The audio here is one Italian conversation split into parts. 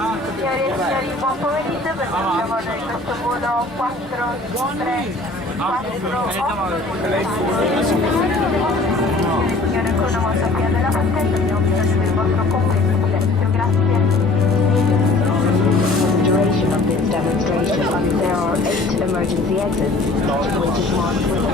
Signore e signori, buon pomeriggio, benvenuti a bordo di questo volo 438. Signore, con una mossa via della partenza abbiamo bisogno del vostro completo silenzio, grazie. For the duration of this demonstration, there are 8 emergency exits, which is marked with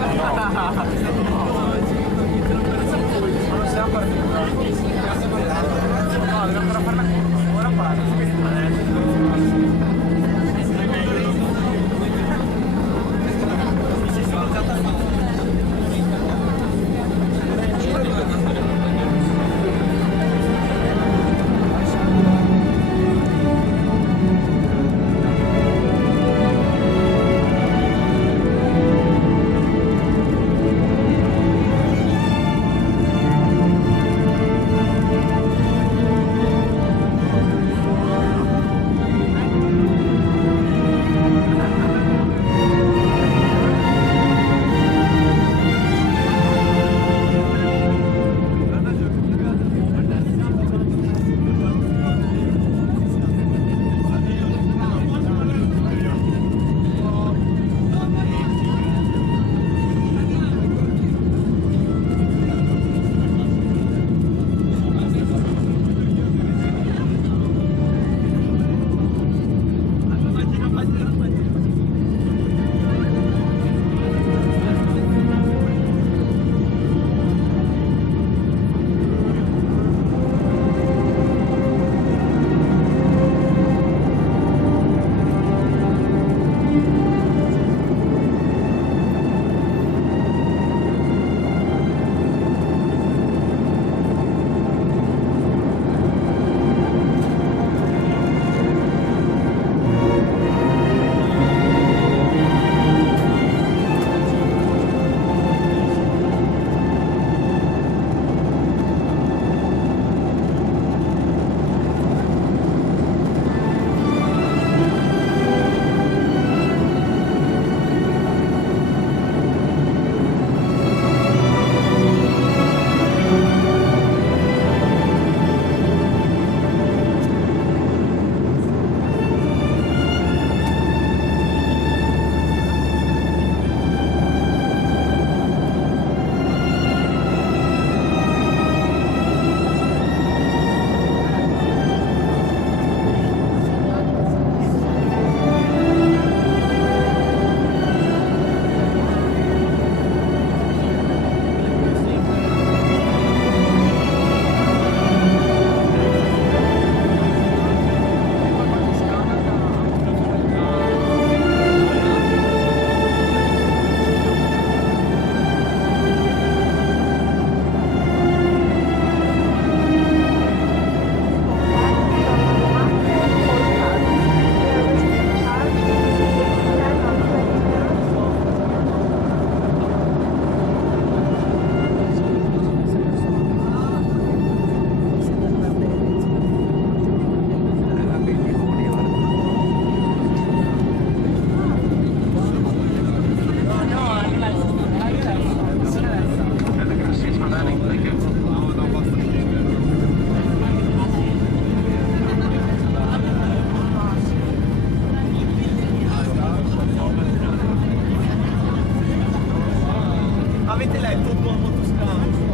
Avete letto un po' motoscavo?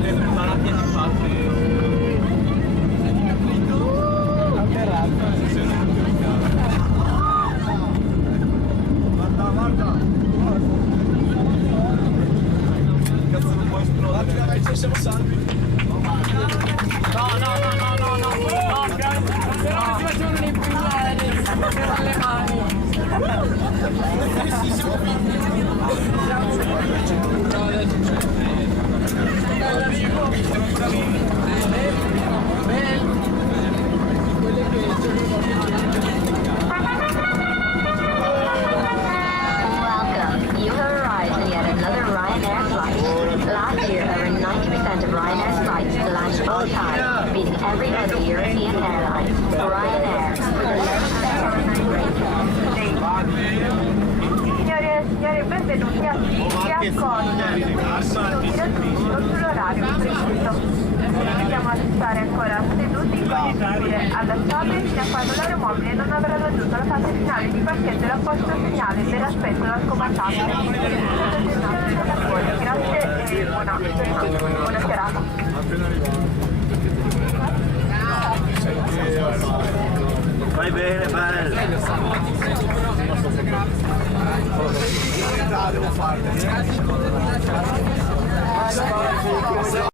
Preparati a fare. Guarda. Cazzo non puoi esplodere. Dai, ci siamo salvi. No, però si facevano le impugnare per le mani. Welcome. You have arrived at yet another Ryanair flight. Last year, over 90% of Ryanair's flights launched on time, beating every other European airline. Ryanair, for the lowest fare rate. Signore, benvenuti a Siviglia con sull'orario previsto. Possiamo stare ancora seduti Adattate fino a quando l'aeromobile non avrà raggiunto la fase finale di parcheggio dell'apposito segnale per aspetto dal comandante. Grazie e buona serata.